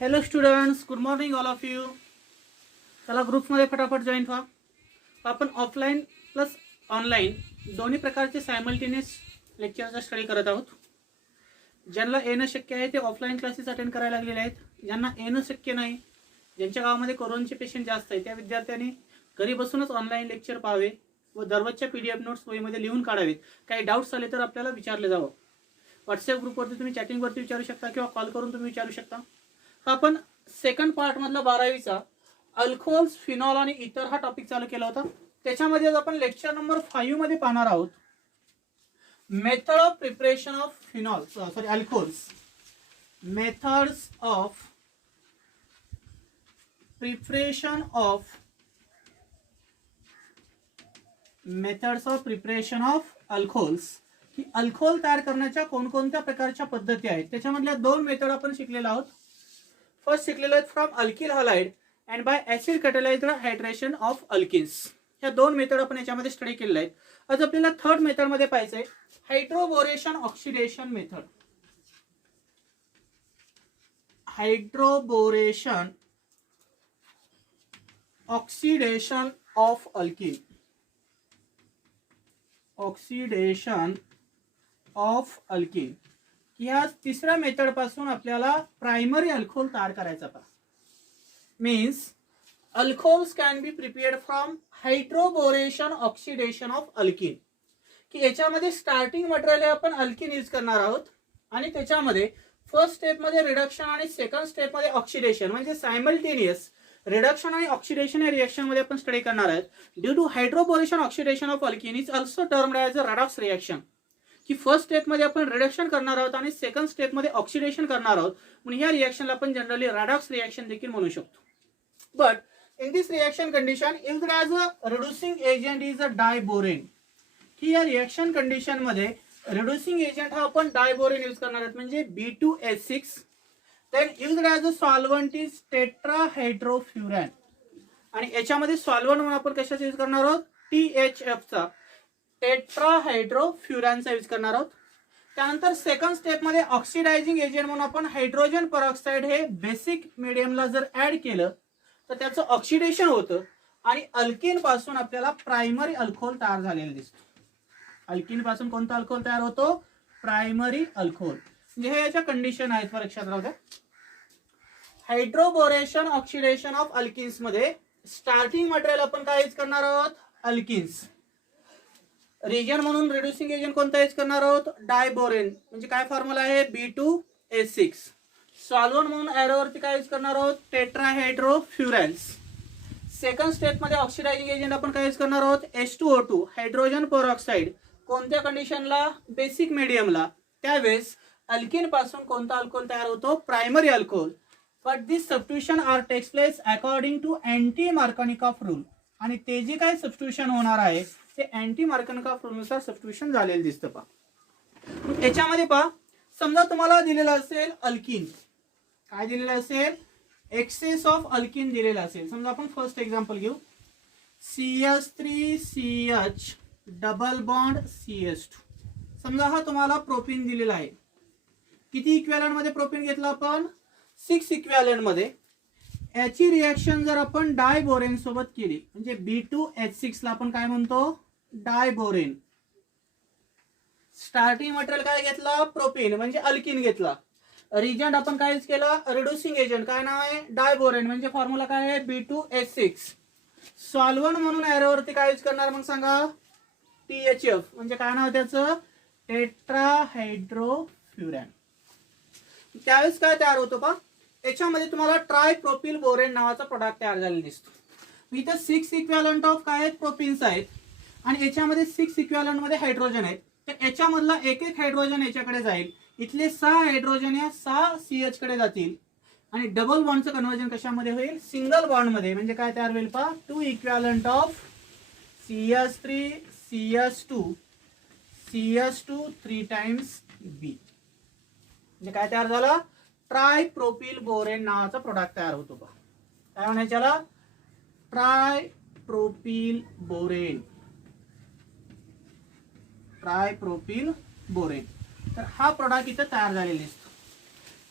Hello students, good morning all of you. चला ग्रुप्समध्ये फटाफट जॉईन व्हा. आपण ऑफलाईन प्लस ऑनलाईन दोन्ही प्रकारचे सायमल्टेनियस लेक्चरचा स्टडी करत आहोत. ज्यांना येणं शक्य आहे ते ऑफलाईन क्लासेस अटेंड करायला लागलेले आहेत. ज्यांना येणं शक्य नाही, ज्यांच्या गावामध्ये कोरोनाचे पेशंट जास्त आहेत, त्या विद्यार्थ्यांनी घरी बसूनच ऑनलाईन लेक्चर पाहावे व दररोजच्या PDF नोट्स वहीमध्ये लिहून काढावेत. काही डाऊट्स आले तर आपल्याला विचारले जावं. व्हॉट्सअप ग्रुपवरती तुम्ही चॅटिंगवरती विचारू शकता किंवा कॉल करून तुम्ही विचारू शकता. आपण सेकंड पार्ट मधला 12वीचा अल्कोहोल्स, फिनॉल आणि इतर हा टॉपिक चालू केला होता. त्याच्यामध्ये आज आपण लेक्चर नंबर 5 मध्ये पाहणार आहोत. Method of preparation of phenol sorry alcohols. Methods of preparation of alcohols. की अल्कोहोल तयार करण्याच्या कोणकोणत्या प्रकारच्या पद्धती आहेत त्याच्यामधल्या दोन मेथड आपण शिकलेलो आहोत. फर्स्ट शिकलेलो आहे from alkyl halide and by acid catalysed hydration of alkenes. ह्या दोन मेथड आपण याच्यामध्ये स्टडी केलेल्या आहेत. आज आपल्याला थर्ड मेथड मध्ये पाहायचं आहे hydroboration oxidation method. Hydroboration oxidation of alkene. Oxidation of alkene. या तिसऱ्या मेथड पासून आपल्याला प्रायमरी अल्कोहोल तयार करायचा पहा. Means alcohols can be prepared from hydroboration oxidation of alkene. की याच्यामध्ये स्टार्टिंग मटेरियल आपण अल्किन यूज करणार आहोत आणि त्याच्यामध्ये फर्स्ट स्टेप मध्ये रिडक्शन आणि सेकंड स्टेप मध्ये ऑक्सिडेशन म्हणजे सायमल्टेनियस रिडक्शन आणि ऑक्सिडेशन या रिएक्शन मध्ये आपण स्टडी करणार आहोत. Due to hydroboration oxidation of alkene is also termed as a redox reaction. की फर्स्ट स्टेप मध्ये आपण रिडक्शन करणार आहोत आणि सेकंड स्टेप मध्ये ऑक्सिडेशन करणार आहोत, म्हणून ह्या रिएक्शनला आपण जनरली रेडॉक्स रिएक्शन देखील म्हणू शकतो. But in this reaction condition used as a reducing agent is a diborane. की या रिएक्शन कंडिशन मध्ये रिड्युसिंग एजंट हा आपण डायबोरेन यूज करणार आहोत म्हणजे B2H6. Then used as a solvent is tetrahydrofuran. आणि याच्यामध्ये सॉल्व्हंट म्हणून आपण कशाचा यूज करणार आहोत THF चा टेट्राहायड्रोफ्युरॅनचा यूज करणार आहोत. त्यानंतर सेकंड स्टेप मध्ये ऑक्सिडायझिंग एजंट म्हणून आपण हायड्रोजन पेरॉक्साइड हे बेसिक मीडियमला जर ऍड केलं तर त्याचं ऑक्सिडेशन होतं आणि अल्किन पासून आपल्याला प्रायमरी अल्कोहोल तयार झालेला दिसतो. अल्किन पासून कोणता अल्कोहोल तयार होतो प्रायमरी अल्कोहोल. म्हणजे हे याच्या कंडिशन आहेत लक्षात राहू द्या. हायड्रोबोरेशन ऑक्सिडेशन ऑफ अल्किन्स मध्ये स्टार्टिंग मटेरियल आपण काय यूज करणार आहोत अल्किन्स. रिजन म्हणून रिड्युसिंग एजंट कोणता यूज करणार आहोत डायबोरेन म्हणजे काय फॉर्म्युला आहे B2H6. सॉल्व्हंट म्हणून एरोवरती काय यूज करणार आहोत टेट्राहायड्रोफ्युरॅन्स. सेकंड स्टेप मध्ये ऑक्सिडायझिंग एजंट आपण काय यूज करणार आहोत H2O2 हायड्रोजन पेरॉक्साइड. कोणत्या कंडिशनला बेसिक मीडियमला. त्यावेळेस अल्किन पासून कोणता अल्कोहोल तयार होतो primary alcohol. But this substitution are takes place according to anti Markovnikov rule. आणि ते जे काय सबस्टिट्यूशन होणार आहे ते अँटी मार्कोनिकॉफ रूल नुसार सबस्टिट्यूशन झालेलं दिसतं पहा. याच्यामध्ये पहा समजा तुम्हाला दिलेलं असेल अल्किन. काय दिलेलं असेल एक्सेस ऑफ अल्किन दिलेलं असेल. समजा आपण फर्स्ट एक्झाम्पल घेऊ CH3CH डबल बॉन्ड CH2. समजा हा तुम्हाला प्रोपीन दिलेला आहे. किती इक्विव्हॅलंट मध्ये प्रोपीन घेतला आपण 6 इक्विव्हॅलंट मध्ये. याची रिएक्शन जर आपण डायबोरेन सोबत केली म्हणजे B2H6 ला आपण काय म्हणतो डायबोरेन. स्टार्टिंग मटेरियल काय घेतला प्रोपीन म्हणजे अल्किन घेतला. रिजंट आपण काय यूज केला रिड्युसिंग एजंट काय नाव आहे डायबोरेन म्हणजे फॉर्म्युला काय आहे B2H6. सॉल्व्हंट म्हणून एरोवरती काय यूज करणार मग सांगा THF म्हणजे काय नाव त्याचं टेट्राहायड्रोफ्युरॅन. त्यावेळेस काय तयार होतो पहा याच्यामध्ये तुम्हाला ट्रायप्रोपिल बोरेन नावाचा प्रोडक्ट तयार झालेला दिसतो. इथे 6 इक्विव्हॅलंट ऑफ काय आहेत प्रोपीन्स आहेत आणि याच्यामध्ये 6 इक्विव्हॅलंट मध्ये हायड्रोजन आहेत. तर याच्यामधला एक हायड्रोजन याच्याकडे जाईल. इथले 6 हायड्रोजन या 6 CH कडे जातील आणि डबल बॉन्डचं कन्वर्जन कशामध्ये होईल सिंगल बॉन्ड मध्ये. म्हणजे काय तयार होईल पहा 2 equivalent of CH3 CH2 3 times B. म्हणजे काय तयार झाला ट्रायप्रोपिल बोरेन नावाचा प्रोडक्ट तयार होतो पहा. काय म्हणायचं याला ट्रायप्रोपिल बोरेन. ट्रायप्रोपिल बोरेन. तर हा प्रोडक्ट इथे तयार झालेला दिसतो.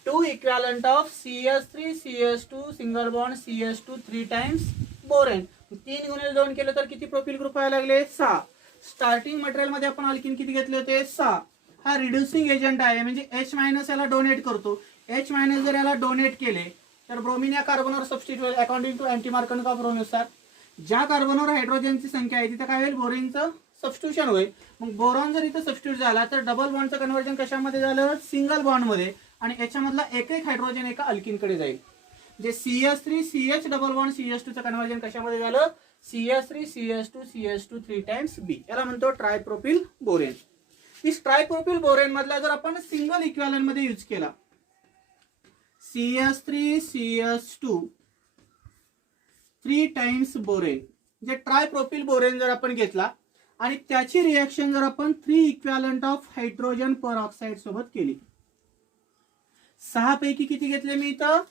2 equivalent of CH3 CH2 single bond CH2 3 times borane. 3 गुणिले 2 केलं तर किती प्रोपिल ग्रुप व्हायला लागले? 6. स्टार्टिंग मटेरियल मध्ये आपण अल्किन किती घेतले होते? 6. हा रिड्युसिंग एजंट आहे, म्हणजे H मायनस याला डोनेट करतो. H मायनस जर याला डोनेट केले तर ब्रोमिन या कार्बनवर substitute according to anti Markovnikov rule नुसार ज्या कार्बनवर हायड्रोजनची संख्या आहे तिथे काय होईल? बोरिनचं सबस्टिट्यूशन होईल. मग बोरॉन जर इथं सबस्टिट्यूट झाला तर डबल बॉन्डचं कन्व्हर्जन कशामध्ये झालं? सिंगल बॉन्ड मध्ये. आणि याच्यामधला एक हायड्रोजन एका अल्किनकडे जाईल. जे CH3 CH double bond CH2 चं कन्व्हर्जन कशामध्ये झालं? CH3 CH2 CH2 3 times B. याला म्हणतो ट्रायप्रोपिल बोरेन. इस ट्रायप्रोपिल बोरेन मधला जर आपण सिंगल इक्विव्हॅलंट मध्ये यूज केला CH3 CH2 3 टाइम्स बोरेन, जे ट्रायप्रोपिल बोरेन जर आपण घेतला आणि त्याची रिएक्शन जर आपण 3 equivalent of hydrogen per oxide सोबत केली. 6 पैकी किती घेतले मी इथं?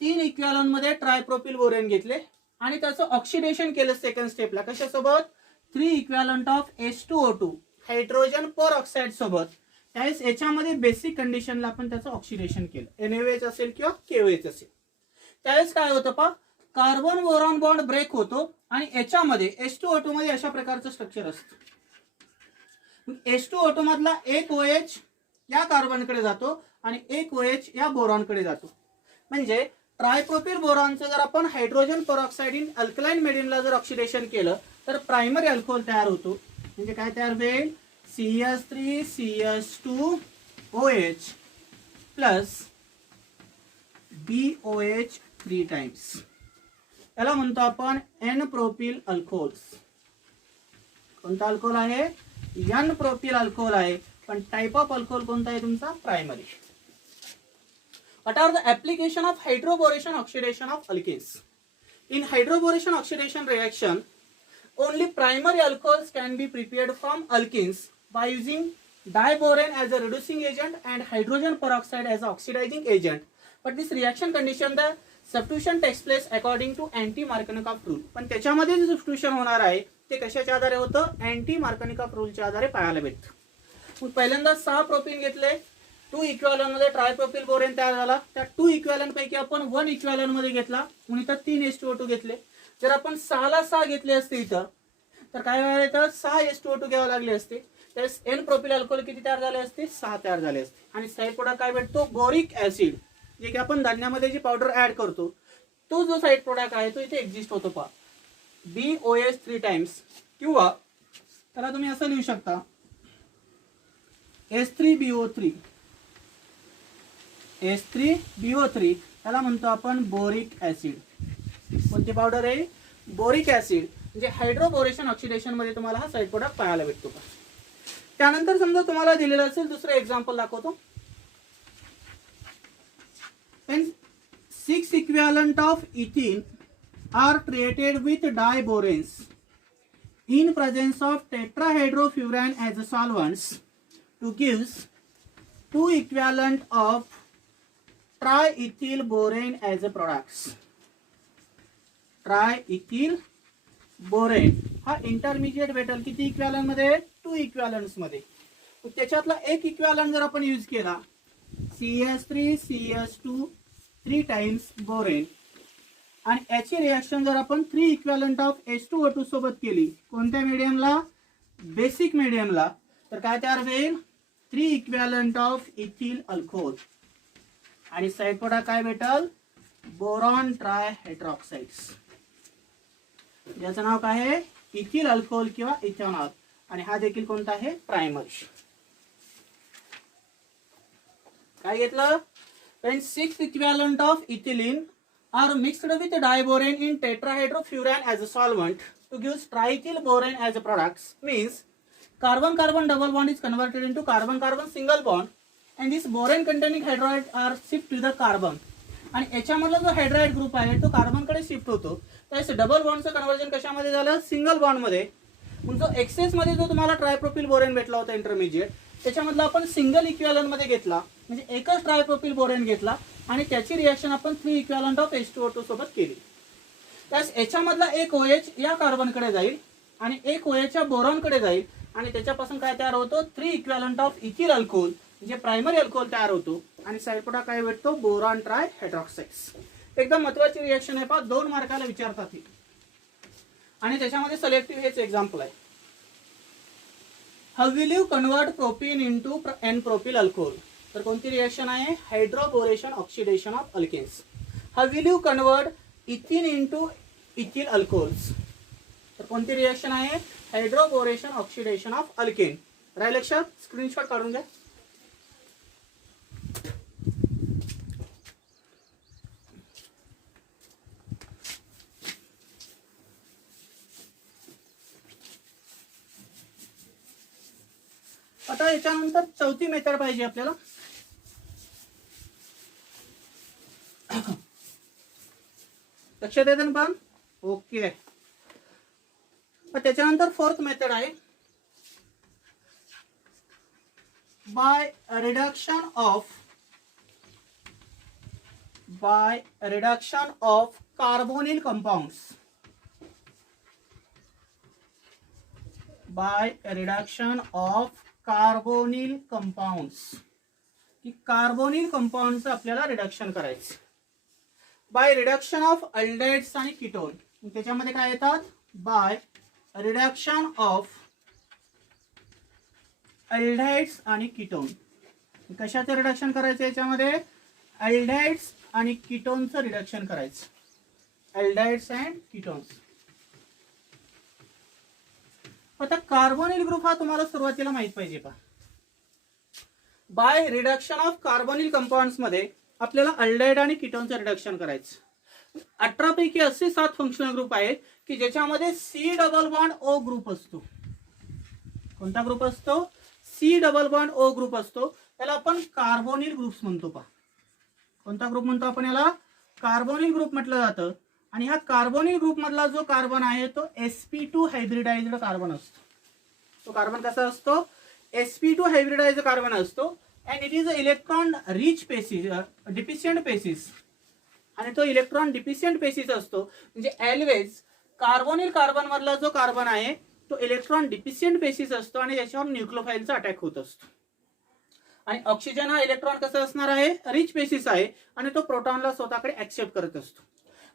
3 इक्विव्हॅलंट मध्ये ट्रायप्रोपिल बोरेन घेतले आणि त्याचं ऑक्सिडेशन केलं सेकंड स्टेपला. कशासोबत? 3 equivalent of H2O2 hydrogen per oxide सोबत. त्यावेळेस याच्यामध्ये बेसिक कंडिशनला आपण त्याचं ऑक्सिडेशन केलं, NaOH असेल किंवा KOH असेल. त्यावेळेस काय होतं पा? कार्बन बोरॉन बॉन्ड ब्रेक होतो आणि याच्यामध्ये H2O2 मध्ये अशा प्रकारचं स्ट्रक्चर असतं. H2O2 मधला एक OH या कार्बनकडे जातो आणि एक OH या बोरॉनकडे जातो. म्हणजे ट्रायप्रोपिल बोरॉनचं जर आपण हायड्रोजन परऑक्साइड इन अल्कलाइन मीडियमला जर ऑक्सिडेशन केलं तर प्रायमरी अल्कोहोल तयार होतो. म्हणजे काय तयार होईल? CH3 CH2 OH plus BOH 3 times. याला म्हणतो आपण N प्रोपिल अल्कोहोल्स. कोणता अल्कोहोल आहे? N प्रोपिल अल्कोहोल आहे. पण टाइप ऑफ अल्कोहोल कोणता आहे तुमचा? Primary. What are the application of hydroboration oxidation of alkenes? In hydroboration oxidation reaction, only primary alcohols can be prepared from alkenes by using diborane as a reducing agent and hydrogen peroxide as an oxidizing agent. But this reaction condition, the substitution takes place according to anti-Markovnikov rule. पण त्याच्यामध्ये जे substitution होणार आहे ते कशाच्या आधारे होतं? Anti Markovnikov रूलच्या आधारे पाहायला भेटतं. मग पहिल्यांदा 6 प्रोपीन घेतले, 2 इक्विव्हॅलंट मध्ये ट्रायप्रोपिल बोरेन तयार झाला. त्या 2 इक्विव्हॅलंट पैकी आपण 1 इक्विव्हॅलंट मध्ये घेतला म्हणून इथं 3 H2O2 घेतले. जर आपण 6 ला 6 घेतले असते इथं तर काय व्हायला येतं? 6 H2O2 घ्यावे लागले असते. त्यावेळेस N प्रोपिल अल्कोहोल किती तयार झाले असते? 6 तयार झाले असते. आणि साईड प्रोडक्ट काय भेटतो? बोरिक ऍसिड, जे की आपण धान्यामध्ये जी पावडर ऍड करतो तो जो साईड प्रोडक्ट आहे तो इथे एक्झिस्ट होतो पहा, BOH 3 टाइम्स. किंवा त्याला तुम्ही असं लिहू शकता H3BO3. H3BO3 याला म्हणतो आपण बोरिक ऍसिड. कोणती पावडर आहे? Boric acid. म्हणजे हायड्रोबोरेशन ऑक्सिडेशन मध्ये तुम्हाला हा साईड प्रोडक्ट पाहायला भेटतो का. त्यानंतर समजा तुम्हाला दिलेलं असेल दुसरं एक्झाम्पल दाखवतो. 6 equivalent of ethene are treated with diboranes in presence of tetrahydrofuran as solvents to give 2 equivalent of triethyl borane as products. Triethyl borane हा इंटरमिजिएट भेटेल किती इक्विव्हॅलंट मध्ये? 2 इक्विव्हॅलंट्स मध्ये. त्याच्यातला एक इक्विव्हॅलंट जर आपण यूज केला CH3 CH2 3 टाइम्स बोरेन आणि याची रिएक्शन जर आपण 3 इक्विव्हॅलंट ऑफ H2O2 सोबत केली कोणत्या मीडियमला? बेसिक मीडियमला, तर काय तयार होईल? 3 इक्विव्हॅलंट ऑफ इथिल अल्कोहोल. आणि साइड प्रोडक्ट काय भेटल? बोरॉन ट्रायहायड्रॉक्साइड्स. ज्याचं नाव काय आहे? इथिल अल्कोहोल किंवा इथेनॉल. आणि हा देखील कोणता आहे? प्रायमरी. काय घेतलं? When 6 equivalent of ethylene are mixed with diborane in tetrahydrofuran as a solvent to give triethyl borane as a products, means carbon-carbon double bond is converted into carbon-carbon single bond and this borane containing hydride are shift to the carbon. आणि याच्यामधला जो hydride group आहे तो कार्बनकडे shift होतो. त्यावेळेस double बॉन्डचं conversion कशामध्ये झालं? Single bond मध्ये. मग जो एक्सेस मध्ये जो तुम्हाला ट्रायप्रोपिल बोरेन भेटला होता इंटरमिजिएट त्याच्यामधला आपण सिंगल इक्विव्हॅलंट मध्ये घेतला, म्हणजे एकच ट्रायप्रोपिल बोरेन घेतला आणि त्याची रिएक्शन आपण 3 इक्विव्हॅलंट ऑफ H2O2 सोबत केली. त्यास याच्यामधला एक OH या कार्बनकडे जाईल आणि एक OH या बोरॉनकडे जाईल आणि त्याच्यापासून काय तयार होतो? 3 इक्विव्हॅलंट ऑफ इथिल अल्कोहोल. म्हणजे प्रायमरी अल्कोहोल तयार होतो आणि साईड प्रोडक्ट काय भेटतो, बोरॉन ट्राय हायड्रॉक्साइड्स. एकदम महत्वाची रिएक्शन आहे पहा, 2 मार्काला विचारतात ही आणि त्याच्यामध्ये सिलेक्टिव्ह हेच एक्झाम्पल आहे. How will you convert propene into n propyl alcohol. तर कोणती रिएक्शन आहे, hydroboration oxidation of alkenes. How will you convert ethene into ethyl alcohols. तर कोणती रिएक्शन आहे, हायड्रोबोरेशन ऑक्सिडेशन ऑफ अल्केन. राहील लक्षात, स्क्रीनशॉट काढून घ्या. आता याच्यानंतर चौथी मेथड पाहिजे आपल्याला. लक्षात येते ना पण, ओके. त्याच्यानंतर फोर्थ मेथड आहे, bye reduction of carbonyl compounds. Bye reduction of carbonyl compounds, की कार्बोनिल कंपाउंडचं आपल्याला रिडक्शन करायचं. बाय रिडक्शन ऑफ अल्डेट्स आणि कीटोन. त्याच्यामध्ये काय येतात, बाय रिडक्शन ऑफ अल्डेट्स आणि कीटोन. कशाचं रिडक्शन करायचं, याच्यामध्ये अल्डेट्स आणि कीटोनचं रिडक्शन करायचं. अल्डेट्स अँड कीटोन्स. आता कार्बोनिल ग्रुप हा तुम्हाला सुरुवातीला माहित पाहिजे पहा. Bye reduction of carbonyl compounds मध्ये आपल्याला अल्डेहाइड आणि कीटोनचं रिडक्शन करायचं. 18 पैकी असे 7 फंक्शनल ग्रुप आहेत की ज्याच्यामध्ये C double bond O group असतो. कोणता ग्रुप असतो, C double bond O group असतो. त्याला आपण कार्बोनिल ग्रुप्स म्हणतो पहा. कोणता ग्रुप म्हणतो आपण याला, कार्बोनिल ग्रुप म्हटलं जातं. आणि हा कार्बोनिल ग्रुप मधला जो कार्बन आहे तो sp2 हायब्रिडाइज्ड कार्बन असतो. तो कार्बन कसा असतो, sp2 हायब्रिडाइज्ड कार्बन असतो. And it is a electron rich deficient species. आणि तो इलेक्ट्रॉन डिफिशियंट पेसिस असतो. म्हणजे ऑलवेज कार्बोनिल कार्बन मधला जो कार्बन आहे तो इलेक्ट्रॉन डिफिशियंट पेसिस असतो आणि त्याच्यावर न्यूक्लियोफाइलचा अटॅक होत असतो. आणि ऑक्सिजन हा इलेक्ट्रॉन कसा असणार आहे, रिच पेसिस आहे आणि तो प्रोटॉनला स्वतःकडे ऍक्सेप्ट करत असतो.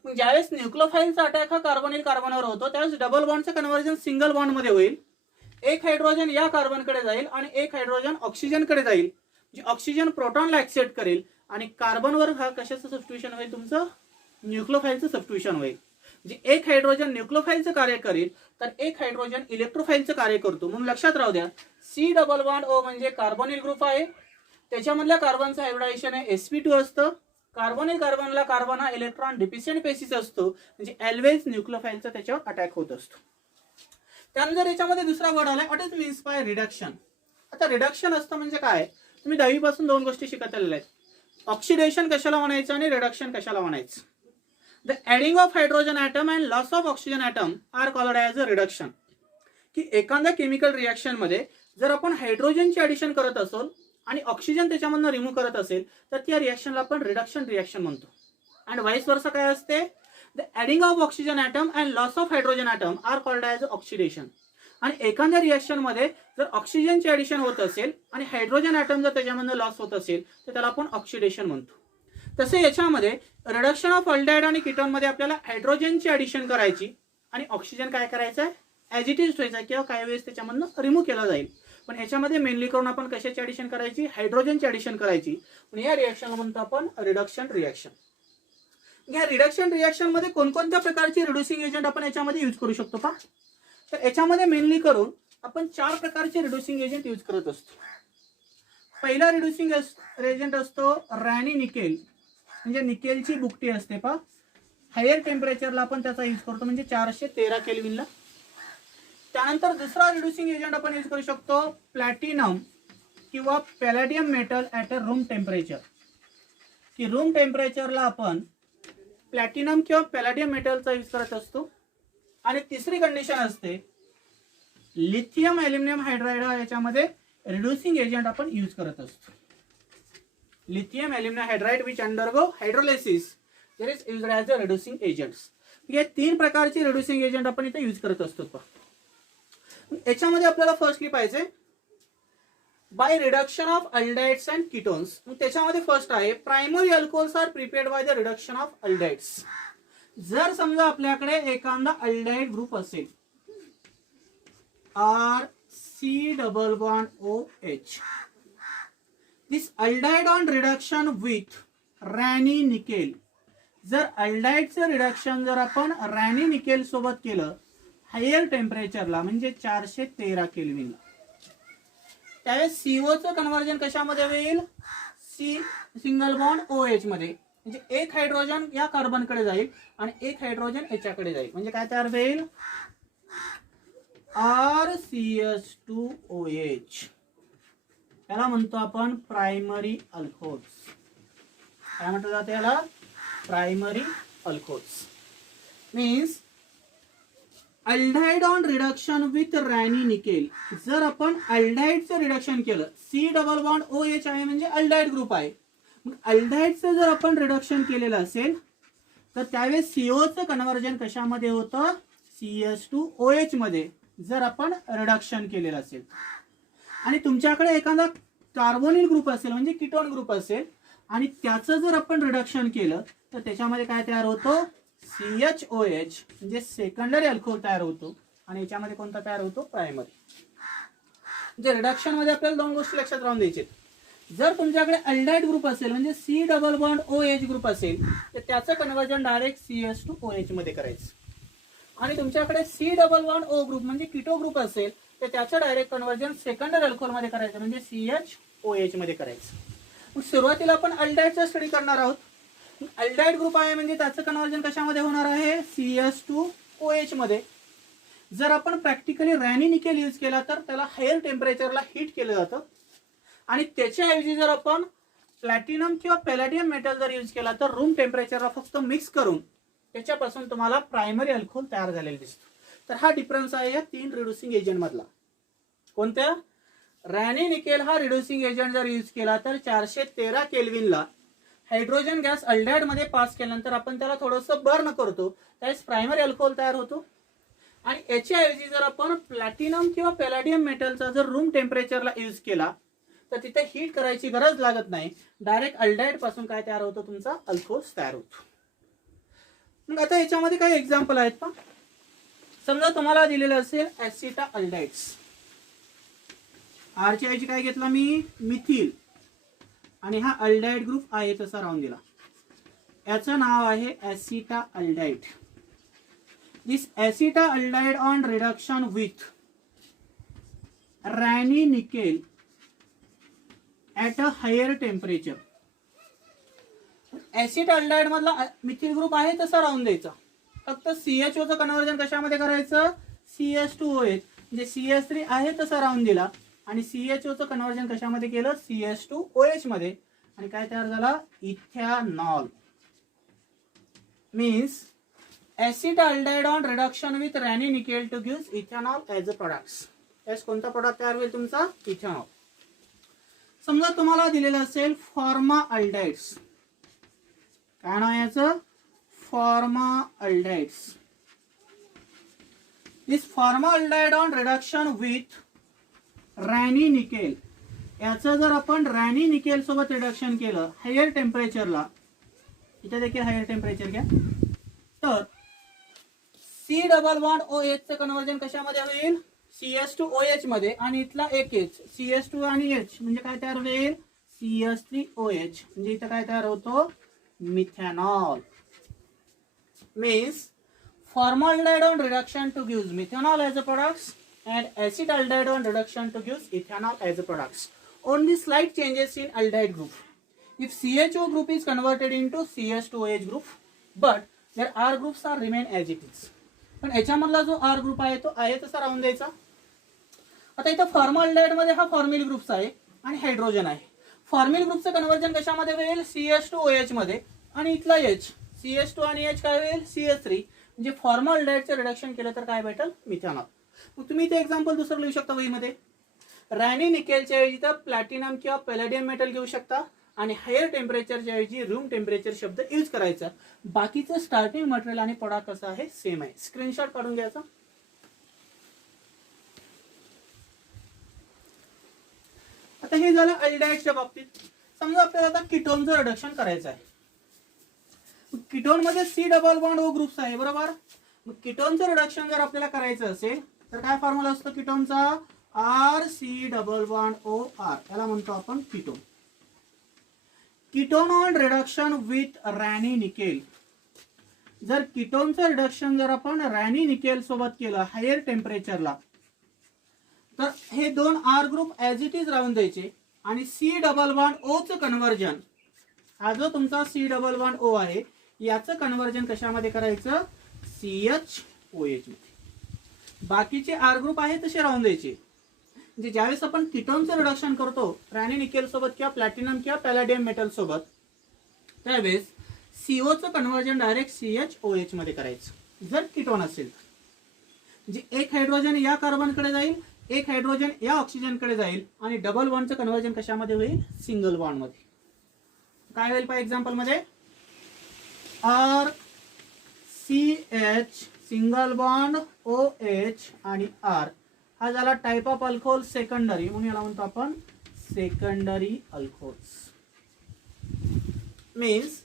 मग ज्यावेळेस न्यूक्लियोफाइलचा अटॅक हा कार्बोनिल कार्बनवर होतो त्यावेळेस डबल बॉन्डचं कन्व्हर्जन सिंगल बॉन्ड मध्ये होईल. एक हायड्रोजन या कार्बनकडे जाईल आणि एक हायड्रोजन ऑक्सिजनकडे जाईल. जे ऑक्सिजन प्रोटॉनला ऍक्सेप्ट करेल आणि कार्बनवर हा कशाचं सबस्टिट्यूशन होईल, तुमचं न्यूक्लियोफाइलचं सबस्टिट्यूशन होईल. जे एक हायड्रोजन न्यूक्लियोफाइलचं कार्य करेल तर एक हायड्रोजन इलेक्ट्रोफाइलचं कार्य करतो. म्हणून लक्षात राहू द्या, सी डबल बॉन्ड ओ म्हणजे कार्बोनिल ग्रुप आहे. त्याच्यामधल्या कार्बनचं हायब्रिडायझेशन आहे sp2 असतं. कार्बोनिल कार्बनला कार्बन हा इलेक्ट्रॉन डिफिशियंट पेसिस असतो. म्हणजे ऑलवेज न्यूक्लियोफाइलचा त्याच्यावर अटॅक होत असतो. त्यानंतर याच्यामध्ये दुसरा वर्ड आलाय, what is means by reduction. आता रिडक्शन असतं म्हणजे काय, तुम्ही 10वी पासून 2 गोष्टी शिकत आलेल्या आहेत. ऑक्सिडेशन कशाला म्हणायचं आणि रिडक्शन कशाला म्हणायचं. The adding of hydrogen atom and loss of oxygen atom are called as a reduction. की एखाद्या केमिकल रिएक्शन मध्ये जर आपण हायड्रोजनची ऍडिशन करत असो आणि ऑक्सिजन त्याच्यामधून रिमूव्ह करत असेल तर त्या रिएक्शनला आपण रिडक्शन रिएक्शन म्हणतो. अँड वाईस वर्सा काय असते, the adding of oxygen atom and loss of hydrogen atom are called as oxidation. आणि एखाद्या रिएक्शन मध्ये जर ऑक्सिजनची ऍडिशन होत असेल आणि हायड्रोजन ॲटम जर त्याच्यामधून लॉस होत असेल तर त्याला आपण ऑक्सिडेशन म्हणतो. तसे याच्यामध्ये रिडक्शन ऑफ अल्डेहाइड आणि कीटोन मध्ये आपल्याला हायड्रोजनची ऍडिशन करायची आणि ऑक्सिजन काय करायचं आहे, ॲज इट इज ठेवायचा किंवा काही वेळेस त्याच्यामधून रिमूव्ह केला जाईल. पण याच्यामध्ये मेनली करून आपण कशाची ऍडिशन करायची, हायड्रोजनची ऍडिशन करायची. पण या रिएक्शनला म्हणतो आपण रिडक्शन रिएक्शन. या रिडक्शन रिएक्शन मध्ये कोणकोणत्या प्रकारचे रिड्युसिंग एजंट आपण याच्यामध्ये यूज करू शकतो पहा. तर याच्यामध्ये मेनली करून आपण 4 प्रकारचे रिड्युसिंग एजंट यूज करत असतो. पहिला रिड्युसिंग एजंट असतो रॅनी निकेल, म्हणजे निकेलची बुकटी असते पहा. हायर टेम्परेचरला आपण त्याचा यूज करतो, म्हणजे 413 केल्विनला. त्यानंतर दुसरा रिड्युसिंग एजंट आपण यूज करू शकतो प्लॅटिनम किंवा palladium metal at a room temperature. की रूम टेम्परेचरला आपण प्लॅटिनम किंवा पॅलेडियम मेटलचा यूज करत असतो. आणि तिसरी कंडिशन असते लिथियम ॲल्युमिनियम हायड्राइड, याच्यामध्ये रिड्युसिंग एजंट आपण यूज करत असतो. Lithium aluminium hydride which undergo hydrolysis there is used as a reducing agents. हे 3 प्रकारचे रिड्युसिंग एजंट आपण इथे यूज करत असतो. याच्यामध्ये आपल्याला फर्स्टली पाहिजे by reduction of aldehydes and ketones. मग त्याच्यामध्ये फर्स्ट आहे primary alcohols are prepared by the reduction of aldehydes. जर समजा आपल्याकडे एखादा अल्डाइड ग्रुप असेल R C double bond O H, this aldehyde on reduction with Raney nickel. जर अल्डाइडचं रिडक्शन जर आपण रॅनी निकेल सोबत केलं हायर टेम्परेचरला म्हणजे 413 केल्विनला, त्यावेळेस सीओचं कन्व्हर्जन कशामध्ये होईल? C single bond O H मध्ये. म्हणजे एक हायड्रोजन या कार्बनकडे जाईल आणि एक हायड्रोजन याच्याकडे जाईल. म्हणजे काय तयार होईल? RCH2OH. याला म्हणतो आपण प्रायमरी अल्कोहोल्स. काय म्हटलं जातं याला? Primary alcohols. Means aldehyde on reduction with Raney nickel. जर आपण अल्डाइडचं रिडक्शन केलं, C double bond O H आहे म्हणजे अल्डाइड ग्रुप आहे. मग अल्डाइडचं जर आपण रिडक्शन केलेलं असेल तर त्यावेळेस सीओचं कन्व्हर्जन कशामध्ये होतं? CH2OH मध्ये जर आपण रिडक्शन केलेलं असेल. आणि तुमच्याकडे एखादा कार्बोनिल ग्रुप असेल म्हणजे कीटोन ग्रुप असेल आणि त्याचं जर आपण रिडक्शन केलं तर त्याच्यामध्ये काय तयार होतं? CHOH म्हणजे सेकंडरी अल्कोहोल तयार होतो. आणि याच्यामध्ये कोणता तयार होतो? प्रायमरी. म्हणजे रिडक्शन मध्ये आपल्याला दोन गोष्टी लक्षात राहून द्यायचे. जर तुमच्याकडे अल्डाइड ग्रुप असेल म्हणजे C double bond O H group असेल तर त्याचं कन्व्हर्जन डायरेक्ट CH2OH मध्ये करायचं. आणि तुमच्याकडे C double bond O group म्हणजे कीटो ग्रुप असेल तर त्याचं डायरेक्ट कन्व्हर्जन सेकंडरी अल्कोहोल मध्ये करायचं म्हणजे CHOH मध्ये करायचं. मग सुरुवातीला आपण अल्डाइडचा स्टडी करणार आहोत. अल्डाइड ग्रुप आहे म्हणजे त्याचं कन्व्हर्जन कशामध्ये होणार आहे? CH2OH मध्ये. जर आपण प्रॅक्टिकली रॅनी निकेल यूज केला तर त्याला हायर टेम्परेचरला हीट केलं जातं. आणि त्याच्याऐवजी जर आपण प्लॅटिनम किंवा पॅलेडियम मेटल जर यूज केला तर रूम टेम्परेचरला फक्त मिक्स करून त्याच्यापासून तुम्हाला प्रायमरी अल्कोहोल तयार झालेला दिसतो. तर हा डिफरन्स आहे या तीन रिड्युसिंग एजंट मधला. कोणत्या? रॅनी निकेल हा रिड्युसिंग एजंट जर यूज केला तर 413 केल्विनला हायड्रोजन गॅस अल्डाइड मध्ये पास केल्यानंतर आपण त्याला थोडंसं बर्न करतो, त्यावेळेस प्रायमरी अल्कोहोल तयार होतो. आणि याच्याऐवजी जर आपण प्लॅटिनम किंवा पॅलेडियम मेटलचा जर रूम टेम्परेचरला यूज केला तर तिथे हीट करायची गरज लागत नाही. डायरेक्ट अल्डाइड पासून काय तयार होतो? तुमचा अल्कोहोल तयार होतो. मग आता याच्यामध्ये काही एक्झाम्पल आहेत का? समजा तुम्हाला दिलेलं असेल ऍसिटा अल्डाइड्स. आरच्या ऐवजी काय घेतला मी? मिथिल. आणि हा अल्डाइड ग्रुप आहे तसा राहून दिला. याचं नाव आहे acetaldehyde. This acetaldehyde on reduction with Raney nickel at a higher temperature. Acid aldehyde मधला मिथिल ग्रुप आहे तसा राहून द्यायचा. फक्त CHO चं कन्व्हर्जन कशामध्ये करायचं? CH2OH म्हणजे CH3 आहे तसा राहून दिला आणि CHO चं कन्व्हर्जन कशामध्ये केलं? CH2OH मध्ये. आणि काय तयार झाला? Ethanol. Means acid aldehyde on reduction with Raney nickel to give ethanol as a products. यास कोणता प्रोडक्ट तयार होईल तुमचा? इथेनॉल. समजा तुम्हाला दिलेलं असेल फॉर्मा अल्डाइड्स. काय नाव याचं? फॉर्मा अल्डाइड्स. This formaldehyde on reduction with Raney nickel. याचं जर आपण रॅनी निकेल सोबत रिडक्शन केलं हायर टेम्परेचरला, इथे देखील हायर टेम्परेचर घ्या, तर C double bond O H चं कन्व्हर्जन कशामध्ये होईल? CH2OH मध्ये. आणि इथला एक H CH2 आणि H म्हणजे काय तयार होईल? CH3OH म्हणजे इथं काय तयार होतो? Methanol. Means formaldehyde on reduction to gives methanol as a products and acetaldehyde on reduction to gives ethanol as a products. Only slight changes in aldehyde group. If CHO group is converted into CH2OH group, but their R groups are remain as it is. पण याच्यामधला जो R group आहे तो आहे तसा राहून द्यायचा. आता इथं फॉर्मल्डिहाइड मध्ये हा फॉर्मिल ग्रुप्स आहे आणि हायड्रोजन आहे. फॉर्मिल ग्रुपचं कन्वर्जन कशामध्ये होईल? CH2OH मध्ये. आणि इथला H CH2 आणि H काय होईल? CH3. म्हणजे फॉर्मल्डिहाइडचं रिडक्शन केलं तर काय भेटेल? मिथेनॉल. मग तुम्ही इथे एक्झाम्पल दुसरं लिहू शकता वहीमध्ये. रॅनी निकेलच्या ऐवजी तर प्लॅटिनम किंवा पॅलेडियम मेटल घेऊ शकता आणि हायर टेम्परेचरच्या ऐवजी रूम टेम्परेचर शब्द यूज करायचा. बाकीचं स्टार्टिंग मटेरियल आणि प्रोडक्ट कसं आहे? सेम आहे. स्क्रीनशॉट काढून घ्यायचा. आता आता हे झालं अल्डिहाइड्सच्या बाबतीत. समजा आपल्याला आता कीटोनचं रिडक्शन करायचं आहे. कीटोन मध्ये C double bond O groups आहे बरोबर. मग कीटोनचं रिडक्शन जर आपल्याला करायचं असेल तर काय फॉर्म्युला असतो कीटोनचा, R C double bond O R, याला म्हणतो आपण ketone. Ketone on reduction with Raney nickel. जर कीटोनचं रिडक्शन जर आपण रॅनी निकेल सोबत केलं हायर टेम्परेचरला, तर हे दोन R group as it is राहून द्यायचे आणि सी डबल बॉन्ड ओ चं कन्व्हर्जन, हा जो तुमचा सी डबल बॉन्ड ओ आहे याचं कन्व्हर्जन कशामध्ये करायचं, CHOH मध्ये. बाकीचे आर ग्रुप आहे तसे राहून द्यायचे. म्हणजे ज्यावेळेस आपण कीटोनचं रिडक्शन करतो रॅनी निकेल सोबत किंवा प्लॅटिनम किंवा पॅलेडियम मेटल सोबत, त्यावेळेस CO चं कन्व्हर्जन डायरेक्ट CHOH मध्ये करायचं जर कीटोन असेल. म्हणजे एक हायड्रोजन या कार्बनकडे जाईल, एक हायड्रोजन या ऑक्सिजनकडे जाईल आणि डबल बॉन्डचं कन्व्हर्जन कशामध्ये होईल, सिंगल बॉन्ड मध्ये. काय होईल पहा एक्झाम्पल मध्ये, R CH single bond OH आणि R हा झाला टाइप ऑफ अल्कोहोल सेकंडरी, म्हणून याला म्हणतो आपण secondary alcohols. Means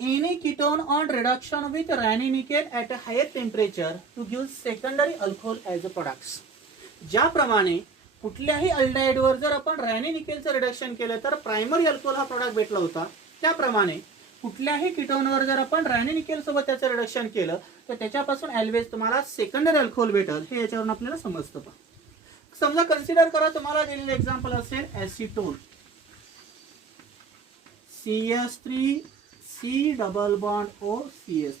any ketone on reduction with Raney nickel at a higher temperature to give secondary alcohol as a products. ज्याप्रमाणे कुठल्याही aldehyde वर जर आपण रॅनी निकेलचं रिडक्शन केलं तर प्रायमरी अल्कोहोल हा प्रोडक्ट भेटला होता, त्याप्रमाणे कुठल्याही कीटोनवर जर आपण रॅनी निकेल सोबत त्याचं रिडक्शन केलं तर त्याच्यापासून ऑलवेज तुम्हाला सेकंडरी अल्कोहोल भेटेल. हे याच्यावरून आपल्याला समजतं. समजा कन्सिडर करा तुम्हाला दिलेलं एक्झाम्पल असेल acetone, CH3 C double bond O CH3,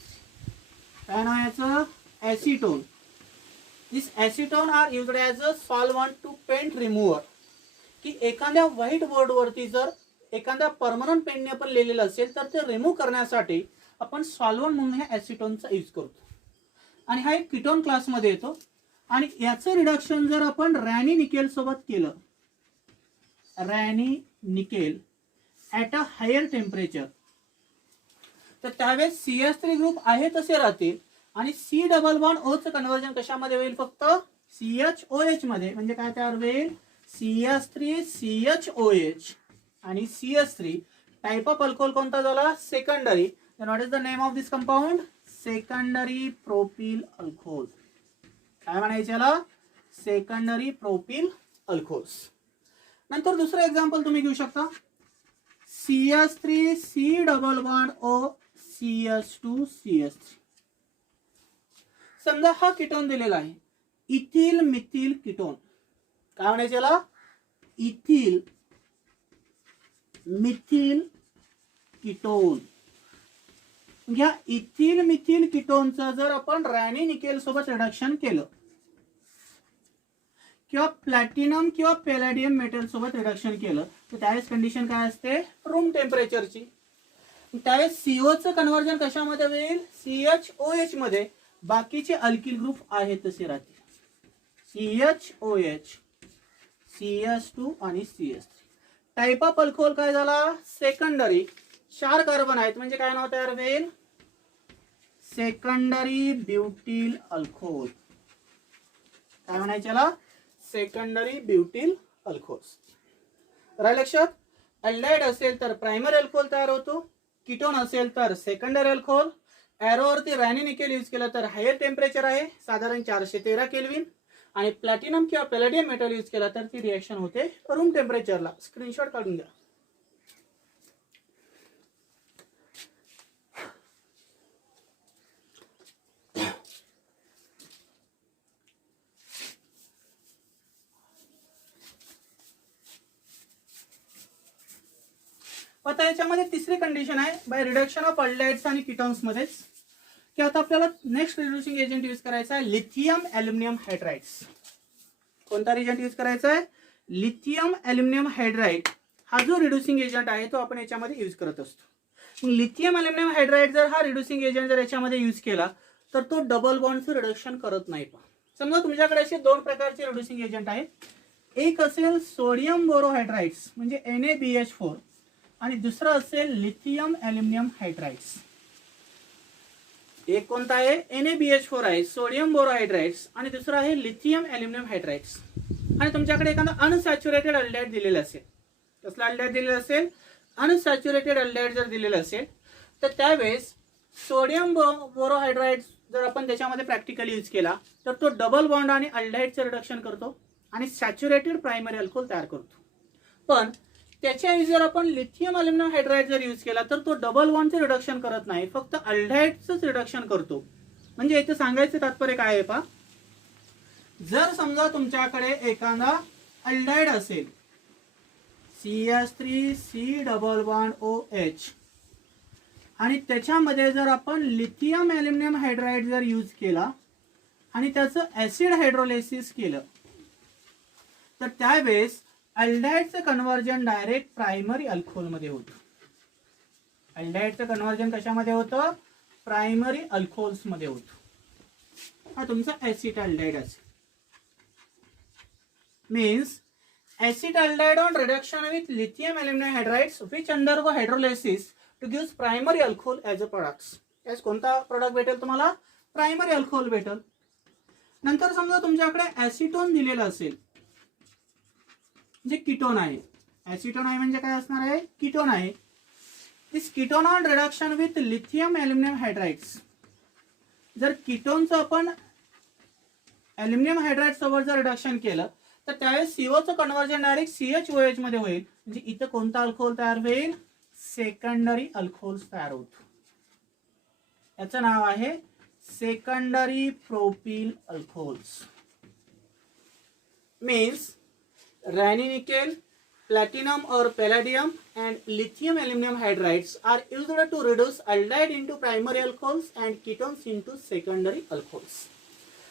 काय नाव याचं, acetone. This acetone are used as a solvent to paint remover. की एखाद्या व्हाईट बोर्ड वरती जर एखाद्या परमनंट पेनने आपण लिहिलेलं असेल तर ते रिमूव्ह करण्यासाठी आपण सॉल्व्हंट म्हणून ह्या ऍसिटोनचा यूज करतो. आणि हा एक कीटोन क्लास मध्ये येतो. आणि याचं रिडक्शन जर आपण रॅनी निकेल सोबत केलं, Raney nickel at a higher temperature, तर त्यावेळेस CH3 ग्रुप आहे तसे राहतील आणि C डबल बॉन्ड O चं कन्व्हर्जन कशामध्ये होईल, फक्त CHOH मध्ये. म्हणजे काय तयार होईल, CH3 CHOH आणि CH3. टाइप ऑफ अल्कोहोल कोणता झाला, secondary. Then what is the name of this compound, secondary propyl alcohol. काय म्हणायचे याला, सेकंडरी प्रोपिल अल्कोहोल्स. नंतर दुसरं एक्झाम्पल तुम्ही घेऊ शकता, CH3 C double bond O CH2 CH3. समजा हा कीटोन दिलेला आहे, इथिल मिथिल कीटोन. काय म्हणायचे याला, इथिल मिथिल कीटोन. घ्या, इथिल मिथिल कीटोनचं जर आपण रॅनी निकेल सोबत रिडक्शन केलं किंवा प्लॅटिनम किंवा पॅलेडियम मेटल सोबत रिडक्शन केलं तर त्यावेळेस कंडिशन काय असते, रूम टेम्परेचरची. त्यावेळेस CO चं कन्व्हर्जन कशामध्ये होईल, CHOH मध्ये. बाकीचे अल्किल ग्रुप आहेत तसे राहतील, CHOH CH2 आणि CH3. टाइप ऑफ अल्कोहोल काय झाला, सेकंडरी. 4 कार्बन आहेत म्हणजे काय नाव तयार होईल, सेकंडरी ब्युटिल अल्कोहोल. काय म्हणायचे याला, सेकंडरी ब्युटिल अल्कोहोल्स. राहिलं लक्षात, अल्डिहाइड असेल तर प्रायमरी अल्कोहोल तयार होतो, कीटोन असेल तर सेकंडरी अल्कोहोल. एरोवरती रॅनी निकेल यूज केलं तर हायर टेम्परेचर आहे साधारण 413 केल्विन, आणि प्लॅटिनम किंवा पॅलेडियम मेटल यूज केला तर ती रिएक्शन होते रूम टेम्परेचरला. स्क्रीनशॉट काढून घ्या. आता याच्यामध्ये तिसरी कंडिशन आहे बाय रिडक्शन ऑफ अल्डिहाइड्स आणि कीटोन्स मध्येच, की आता आपल्याला नेक्स्ट रिड्युसिंग एजंट यूज करायचा आहे लिथियम ॲल्युमिनियम हायड्राइड्स. कोणता रिजंट यूज करायचा आहे, लिथियम ॲल्युमिनियम हायड्राइड. हा जो रिड्युसिंग एजंट आहे तो आपण याच्यामध्ये यूज करत असतो. लिथियम ॲल्युमिनियम हायड्राइड जर हा रिड्युसिंग एजंट जर याच्यामध्ये यूज केला तर तो डबल बॉन्डचं रिडक्शन करत नाही. समजा तुमच्याकडे असे 2 प्रकारचे रिड्युसिंग एजंट आहेत. एक असेल सोडियम बोरोहायड्राइड्स म्हणजे NaBH4 आणि दुसरं असेल लिथियम ॲल्युमिनियम हायड्राइड्स. एक कोणता आहे, NaBH4 आहे, सोडियम बोरोहायड्राइड्स, आणि दुसरा आहे लिथियम ॲल्युमिनियम हायड्राइड्स. आणि तुमच्याकडे एखादा अनसॅच्युरेटेड अल्डिहाइड दिलेलं असेल, कसला अल्डिहाइड दिलेलं असेल, अनसॅच्युरेटेड अल्डिहाइड जर दिलेलं असेल, तर त्यावेळेस सोडियम बोरोहायड्राइड जर आपण त्याच्यामध्ये प्रॅक्टिकली यूज केला तर तो डबल बॉन्ड आणि अल्डिहाइडचं रिडक्शन करतो आणि सॅच्युरेटेड प्रायमरी अल्कोहोल तयार करतो. पण त्याच्याऐवजी जर आपण लिथियम अल्युमिनियम हायड्राइड जर यूज केला तर तो डबल बॉन्डचं रिडक्शन करत नाही, फक्त अल्डिहाइडचंच रिडक्शन करतो. म्हणजे इथे सांगायचं तात्पर्य काय आहे पहा, जर समजा तुमच्याकडे एखादा अल्डिहाइड असेल CH3C डबल बॉन्ड OH आणि त्याच्यामध्ये जर आपण लिथियम अल्युमिनियम हायड्राइड जर यूज केला आणि त्याचं ऍसिड हायड्रोलायसिस केलं तर त्यावेळेस अल्डिहाइडचं कन्व्हर्जन डायरेक्ट प्रायमरी अल्कोहोलमध्ये होतं. अल्डिहाइडचं कन्व्हर्जन कशामध्ये होतं, प्रायमरी अल्कोहोल्समध्ये होतं. हा तुमचा ऍसिटाल्डिहाइड असेल. Means acetaldehyde on reduction with lithium aluminum hydrides which undergo hydrolysis to gives primary alcohol as a products. यास कोणता प्रोडक्ट भेटेल तुम्हाला, प्रायमरी अल्कोहोल भेटेल. नंतर समजा तुमच्याकडे ऍसिटोन दिलेलं असेल, जे कीटोन आहे. ऍसिटोन आहे म्हणजे काय असणार आहे, कीटोन आहे. This ketone on reduction with lithium aluminium hydrides. जर कीटोनचं आपण अल्युमिनियम हायड्राइड सोबत जर रिडक्शन केलं तर त्यावेळेस सीओचं कन्व्हर्जन डायरेक्ट CHOH मध्ये होईल. म्हणजे इथं कोणता अल्कोहोल तयार होईल, सेकंडरी अल्कोहोल तयार होतो. याचं नाव आहे secondary propyl alcohols. Means Raney nickel, platinum or palladium and lithium aluminum hydrides are used to reduce aldehyde into primary alcohols and ketones into secondary alcohols.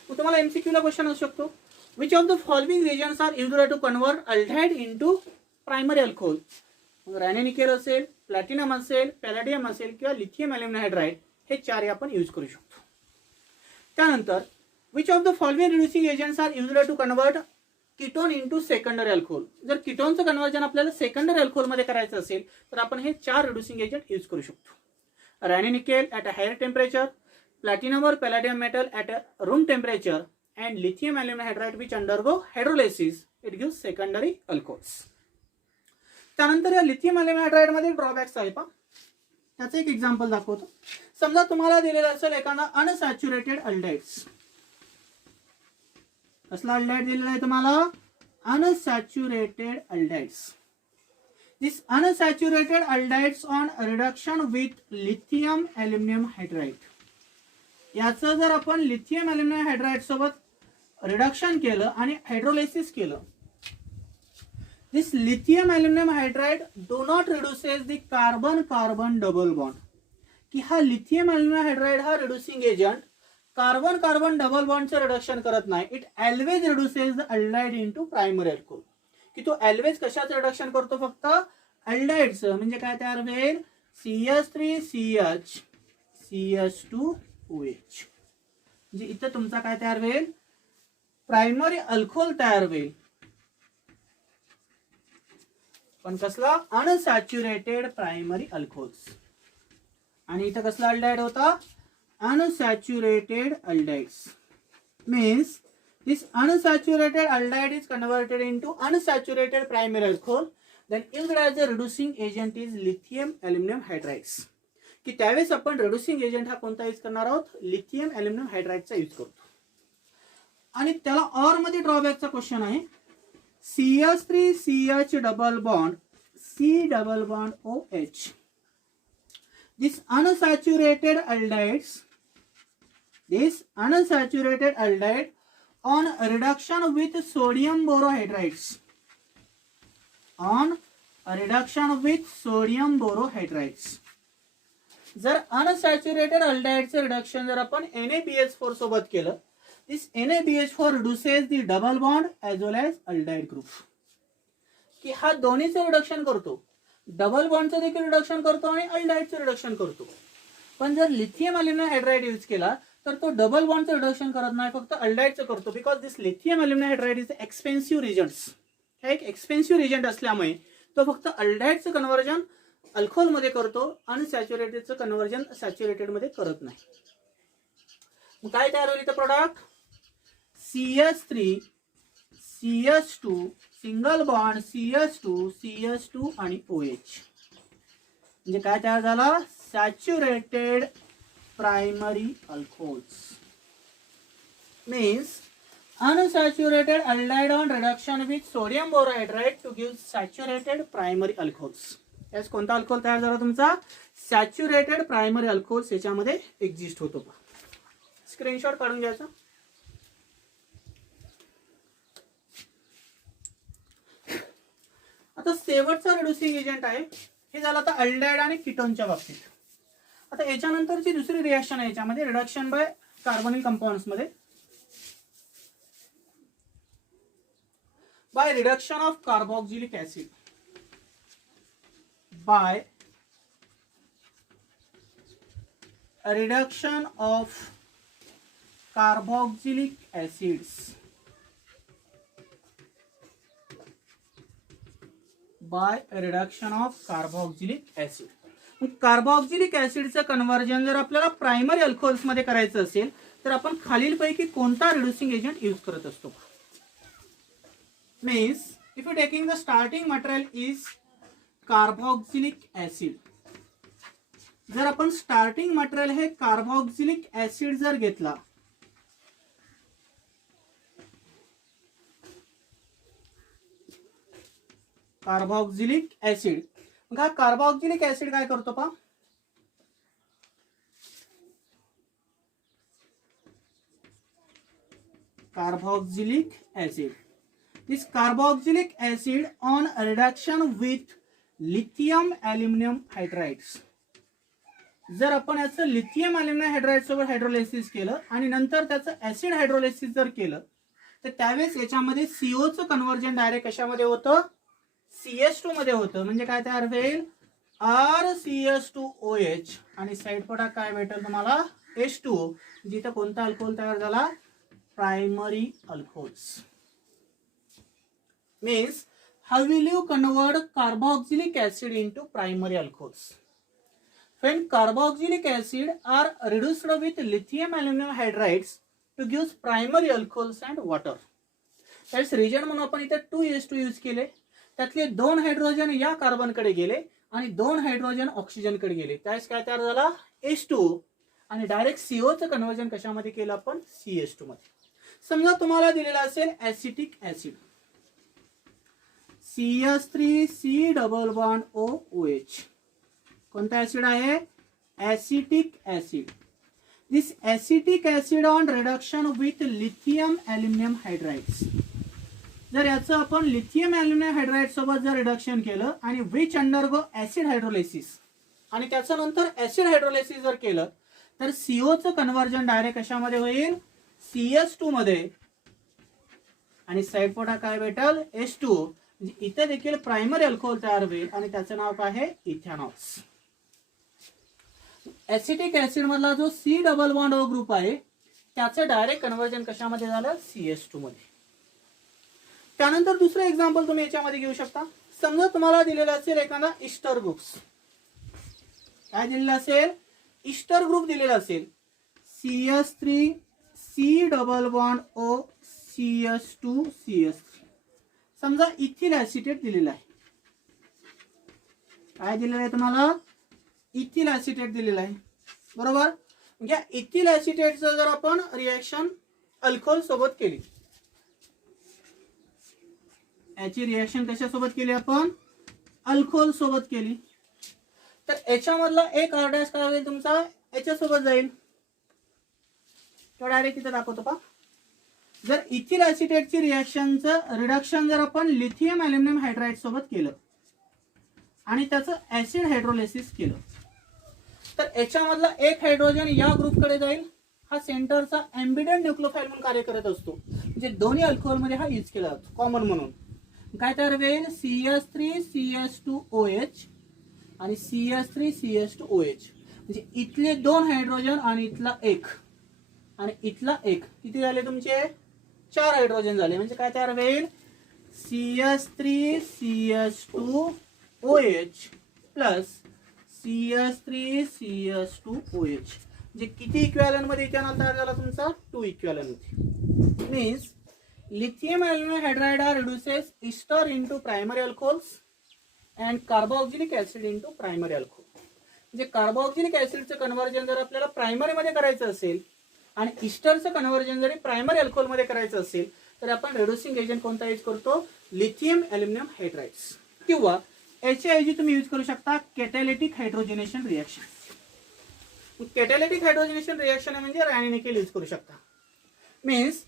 मग तुम्हाला MCQ ला क्वेश्चन असू शकतो, which of the following reagents are used to convert aldehyde into primary alcohol. मग रॅनिनिकेल असेल, platinum असेल, पॅलेडियम असेल किंवा लिथियम अल्युमिनियम हायड्राइड हे चार आपण यूज करू शकतो. त्यानंतर which of the following reducing agents are used to convert ketone into secondary alcohol. जर कीटोनचं कन्वर्जन आपल्याला सेकंडरी अल्कोहोल मध्ये करायचं असेल तर आपण हे चार रिड्युसिंग एजंट यूज करू शकतो. Raney nickel at a higher temperature, platinum और palladium metal at a room temperature and lithium aluminium hydride which undergo hydrolysis it gives secondary alcohols. त्यानंतर या लिथियम अल्युमिनियम हायड्राइड मध्ये ड्रॉबॅक्स आहे पहा. त्याचं एक एक्झाम्पल दाखवतो. समजा तुम्हाला दिलेलं असेल एखादा अनसॅच्युरेटेड अल्डिहाइड्स. कसला अल्डिहाइड दिलेला आहे तुम्हाला, unsaturated aldehydes. This unsaturated aldehydes on reduction with lithium aluminium hydride. याचं जर आपण लिथियम अल्युमिनियम हायड्राइड सोबत रिडक्शन केलं आणि हायड्रोलायसिस केलं, this lithium aluminium hydride do not reduces the carbon carbon double bond. की हा लिथियम अल्युमिनियम हायड्राइड हा reducing agent carbon carbon double बॉन्डचं रिडक्शन करत नाही. It always reduces the aldehyde into primary alcohol. की तो ऑलवेज कशाचं रिडक्शन करतो, फक्त अल्डिहाइडचं. म्हणजे काय तयार होईल, CH3CH CH2OH. म्हणजे इथं तुमचा काय तयार होईल, प्रायमरी अल्कोहोल तयार होईल. पण कसला, अनसॅच्युरेटेड प्रायमरी अल्कोहोल्स. आणि इथं कसला अल्डिहाइड होता, unsaturated aldehydes. Means this unsaturated aldehyde is converted into unsaturated primary alcohol, then used as a reducing agent is lithium aluminum hydrides. की त्यावेळेस आपण रिड्युसिंग एजंट हा कोणता यूज करणार आहोत, लिथियम अल्युमिनियम हायड्राइडचा यूज करतो. आणि त्याला ऑर मध्ये ड्रॉबॅकचा क्वेश्चन आहे. CH3CH double bond C double bond OH. This unsaturated aldehyde on reduction with sodium borohydrides. On reduction with sodium borohydrides. जर unsaturated aldehydeचं रिडक्शन जर आपण NaBH4 सोबत केलं, this NaBH4 reduces the double bond as well as aldehyde group. की हा दोन्हीचं reduction करतो, double बॉन्डचं देखील reduction करतो आणि अल्डिहाइडचं रिडक्शन करतो. पण जर लिथियम अल्युमिनियम हायड्राइड यूज केला तर तो डबल बॉन्डचं रिडक्शन करत नाही, फक्त अल्डिहाइडचं करतो. Because this lithium aluminium hydride is expensive reagents. हा एक एक्सपेन्सिव्ह रिजंट असल्यामुळे तो फक्त अल्डिहाइडचं कन्व्हर्जन अल्कोहोल मध्ये करतो, अनसॅच्युरेटेडचं कन्व्हर्जन सॅच्युरेटेड मध्ये करत नाही. मग काय तयार होईल इथं product, CH3 CS2 single bond CS2 आणि OH म्हणजे काय तयार झाला saturated primary alcohols means unsaturated aldehyde on reduction with sodium borohydride to give saturated primary alcohols. यास कोणता अल्कोहोल तयार झाला तुमचा सॅच्युरेटेड प्रायमरी अल्कोहोल्स याच्यामध्ये एक्झिस्ट होतो. स्क्रीनशॉट काढून घ्यायचा. आता शेवटचा रिड्युसिंग एजंट आहे हे झालं आता अल्डेहाइड आणि कीटोनच्या बाबतीत. आता याच्यानंतरची दुसरी रिएक्शन आहे याच्यामध्ये रिडक्शन बाय कार्बोनिल कंपाऊंड्स मध्ये by reduction of carboxylic acid by reduction of carboxylic acids by reduction of carboxylic acid. Carboxylic ऍसिडचं कन्व्हर्जन जर आपल्याला प्रायमरी अल्कोहोल्स मध्ये करायचं असेल तर आपण खालीलपैकी कोणता रिड्युसिंग एजंट यूज करत असतो. Means if you taking the starting material is carboxylic acid, जर आपण स्टार्टिंग मटेरियल हे कार्बोक्सिलिक ऍसिड जर घेतला कार्बोक्सिलिक ऍसिड मग हा कार्बोक्सिलिक ऍसिड काय करतो पा carboxylic acid this carboxylic acid on reduction with lithium aluminum hydrides जर आपण याचं लिथियम अल्युमिनियम हायड्राइड सोबत हायड्रोलायसिस केलं आणि नंतर त्याचं ऍसिड हायड्रोलायसिस जर केलं तर त्यावेळेस याच्यामध्ये CO चं कन्व्हर्जन डायरेक्ट कशामध्ये होतं CS2 मध्ये होतं. म्हणजे काय तयार होईल RCS2OH आणि साइड प्रोडक्ट काय भेटेल तुम्हाला H2 जिथे कोणता अल्कोहोल तयार झाला primary alcohols. Means how will you convert carboxylic acid into primary alcohols? When carboxylic acid are reduced with lithium aluminum hydrides to give primary alcohols and water. त्याच region म्हणून आपण इथे 2S2 यूज केले. त्यातले 2 hydrogen या carbon कडे गेले आणि 2 हायड्रोजन ऑक्सिजन कडे गेले. त्यास काय तयार झाला H2 आणि डायरेक्ट CO चं कन्व्हर्जन कशामध्ये केलं आपण CS2 मध्ये. समजा तुम्हाला दिलेला असेल acetic acid CS3C double bond OH कोणता ऍसिड आहे acetic acid. This acetic acid on reduction with lithium aluminium hydrides जर याचं आपण लिथियम अल्युमिनियम हायड्राइड सोबत जर रिडक्शन केलं आणि विच अंडरगो ऍसिड हायड्रोलायसिस आणि त्याचं नंतर ऍसिड हायड्रोलायसिस जर केलं तर CO चं कन्व्हर्जन डायरेक्ट कशामध्ये होईल CS2 मध्ये आणि साइड प्रोडक्ट काय भेटेल H2 म्हणजे इथे देखील प्रायमरी अल्कोहोल तयार होईल आणि त्याचं नाव काय आहे इथेनॉल्स. ऍसिटिक ऍसिड मधला जो C double bond O group आहे त्याचं डायरेक्ट कन्व्हर्जन कशामध्ये झालं CS2 मध्ये. त्यानंतर दुसरं एक्झाम्पल तुम्ही याच्यामध्ये घेऊ शकता. समजा तुम्हाला दिलेला असेल एखादा इस्टर ग्रुप्स काय दिलेला असेल इस्टर ग्रुप दिलेला असेल CS3C double bond O CS2CS3 समजा इथिल ऍसिटेट दिलेला आहे. काय दिलेलं आहे तुम्हाला इथिल ऍसिटेट दिलेला आहे बरोबर. या इथिल ऍसिटेटचं जर आपण रिएक्शन अल्कोहोल सोबत केली याची रिएक्शन कशा सोबत केली आपण अल्कोहोल सोबत केली तर याच्यामधला एक R डॅश काय होईल तुमचा याच्या सोबत जाईल. तो डायरेक्ट इथे दाखवतो पा. जर इथिल ऍसिटेटची रिएक्शनचं रिडक्शन जर आपण लिथियम अल्युमिनियम हायड्राइड सोबत केलं आणि त्याचं ऍसिड हायड्रोलायसिस केलं तर याच्यामधला एक हायड्रोजन या ग्रुपकडे जाईल. हा सेंटरचा एम्बिडेंट न्यूक्लियोफाइल म्हणून कार्य करत असतो. म्हणजे दोन्ही अल्कोहोल मध्ये हा यूज केला जातो कॉमन म्हणून. काय तयार होईल CS3CS2OH आणि CS3CS2OH म्हणजे इथले 2 हायड्रोजन आणि इथला एक आणि इथला एक किती झाले तुमचे 4 हायड्रोजन झाले. म्हणजे काय तयार होईल CS3CS2OH प्लस CS3CS2OH म्हणजे किती इक्विव्हॅलंट मध्ये इथेनॉल तयार झाला तुमचा 2 इक्विव्हॅलंट मध्ये. Means lithium aluminum hydride reduces ester into primary alcohols and carboxylic acid into primary alcohol. म्हणजे कार्बोक्सिलिक ऍसिडचं कन्व्हर्जन जर आपल्याला प्रायमरी मध्ये करायचं असेल आणि इस्टरचं कन्व्हर्जन जरी प्रायमरी अल्कोहोल मध्ये करायचं असेल तर आपण रिड्युसिंग एजंट कोणता यूज करतो, लिथियम अल्युमिनियम हायड्राइड्स, किंवा याच्या ऐवजी तुम्ही यूज करू शकता कॅटॅलिटिक हायड्रोजनेशन रिएक्शन. कॅटॅलिटिक हायड्रोजनेशन रिएक्शन म्हणजे रॅनी निकेल यूज करू शकता. Means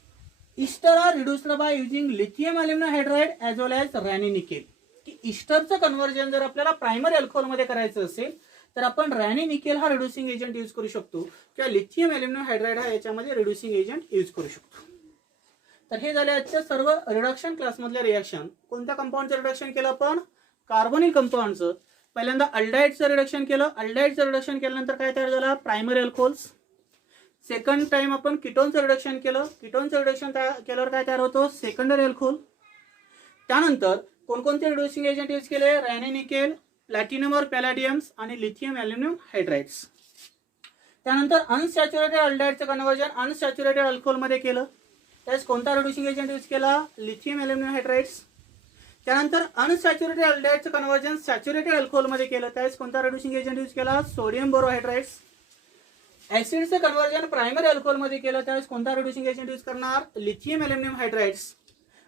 ester are reduced by using lithium aluminium hydride as well as Raney nickel. की इस्टरचं कन्व्हर्जन जर आपल्याला प्रायमरी अल्कोहोल मध्ये करायचं असेल तर आपण रॅनी निकेल हा रिड्युसिंग एजंट यूज करू शकतो किंवा लिथियम अल्युमिनियम हायड्राइड हा याच्यामध्ये रिड्युसिंग एजंट यूज करू शकतो. तर हे झाले आजच्या सर्व रिडक्शन क्लासमधले रिएक्शन. कोणत्या कंपाऊंडचं रिडक्शन केलं आपण, कार्बोनिल कंपाऊंडचं. पहिल्यांदा अल्डाइडचं रिडक्शन केलं. अल्डाइडचं रिडक्शन केल्यानंतर काय तयार झाला, प्रायमरी अल्कोहोल्स. सेकंड टाइम आपण कीटोनचं रिडक्शन केलं. कीटोनचं रिडक्शन केल्यावर काय तयार होतो, सेकंडरी अल्कोहोल. त्यानंतर कोणकोणते रिड्युसिंग एजंट यूज केले, रॅनी निकेल, प्लॅटिनम और पॅलॅडियम्स आणि लिथियम अल्युमिनियम हायड्राइड्स. त्यानंतर अनसॅच्युरेटेड अल्डाइडचं कन्व्हर्जन अनसॅच्युरेटेड अल्कोहोलमध्ये केलं. त्यास कोणता रिड्युसिंग एजंट यूज केला, लिथियम अल्युमिनियम हायड्राइड्स. त्यानंतर अनसॅच्युरेटेड अल्डाइडचं कन्व्हर्जन सॅच्युरेटेड अल्कोहोलमध्ये केलं. त्यास कोणता रिड्युसिंग एजंट यूज केला, सोडियम बोरोहायड्राइड्स. ऍसिडचं कन्व्हर्जन प्रायमरी अल्कोहोलमध्ये केलं. त्यावेळेस कोणता रिड्युसिंग एजंट यूज करणार, लिथियम अल्युमिनियम हायड्राइड्स.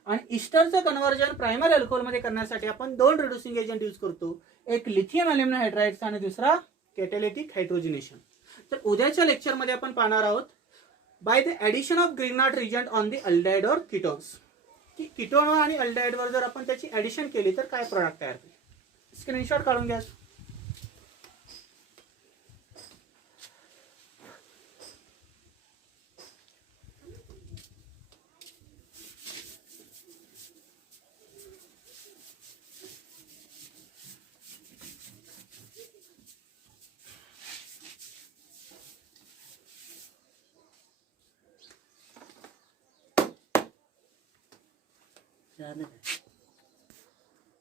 आणि इस्टरचं कन्व्हर्जन प्रायमरी अल्कोहोलमध्ये करण्यासाठी आपण दोन रिड्युसिंग एजंट यूज करतो, एक लिथियम अल्युमिनियम हायड्राइड्स आणि दुसरा कॅटॅलिटिक हायड्रोजनेशन. तर उद्याच्या लेक्चरमध्ये आपण पाहणार आहोत by the addition of Grignard reagent on the aldehyde और कीटोन्स. की कीटोन आणि अल्डाइडवर जर आपण त्याची ऍडिशन केली तर काय प्रोडक्ट तयार होईल. स्क्रीनशॉट काढून घ्या. झालं का?